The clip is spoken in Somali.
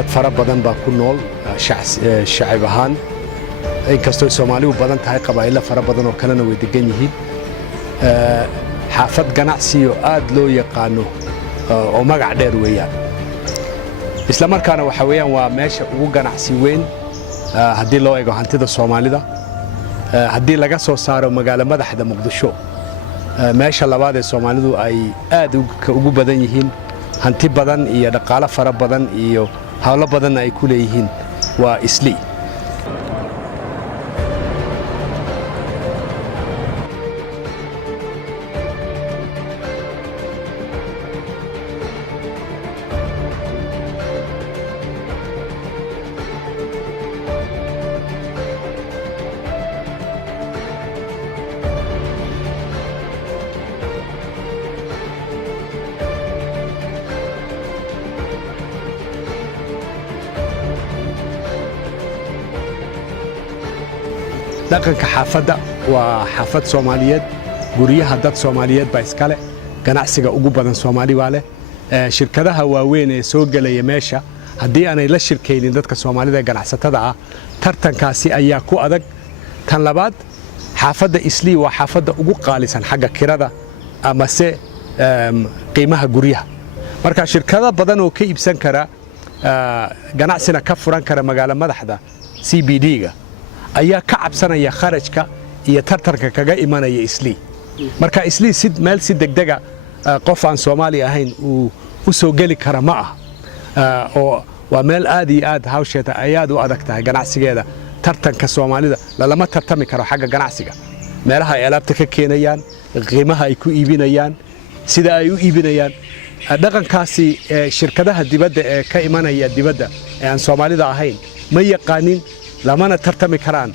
dad fara badan baa ku nool shacab ahaan inkastoo Soomaalidu badan tahay qabaa'ilo fara badan oo kalena way degan yihiin xaafad ganacsi oo aad loo yaqaano oo magac dheer weeyaan isla markaana waxa weeyaan waa meesha ugu ganacsi weyn haddii loo eego hantida Soomaalida haddii laga soo saaro magaalo madaxda Muqdisho meesha labaad ee Soomaalidu ay aad ugu badan yihiin hanti badan iyo dhaqaale fara badan iyo hawlo badan ay ku leeyihiin waa Islii dhaqanka xaafadda waa xaafad Soomaaliyeed guriyaha dad Soomaaliyeed baa iska leh ganacsiga ugu badan Soomaali waa leh shirkadaha waaweyn ee soo galaya meesha haddii aanay la shirkeynin dadka Soomaalida ganacsatada ah tartankaasi ayaa ku adag tan labaad xaafadda Islii waa xaafadda ugu qaalisan xagga kirada ama se qiimaha guriyaha marka shirkado badan oo ka iibsan kara ganacsina ka furan kara magaalo madaxda CBD-ga ayaa ka cabsanaya kharashka iyo tartanka kaga imanaya Islii marka Islii meel si degdega qof aan Soomaali ahayn u soo gali kara ma oo waa meel aad iyo aad hawsheeda ayaad u adag tahay ganacsigeeda tartanka Soomaalida lama tartami karo xagga ganacsiga meelaha ay alaabta ka keenayaan qiimaha ay ku iibinayaan sida ay u iibinayaan dhaqankaasi shirkadaha dibadda ee ka imanaya dibadda ee aan Soomaalida ahayn ma yaqaanin lamana tartami karaan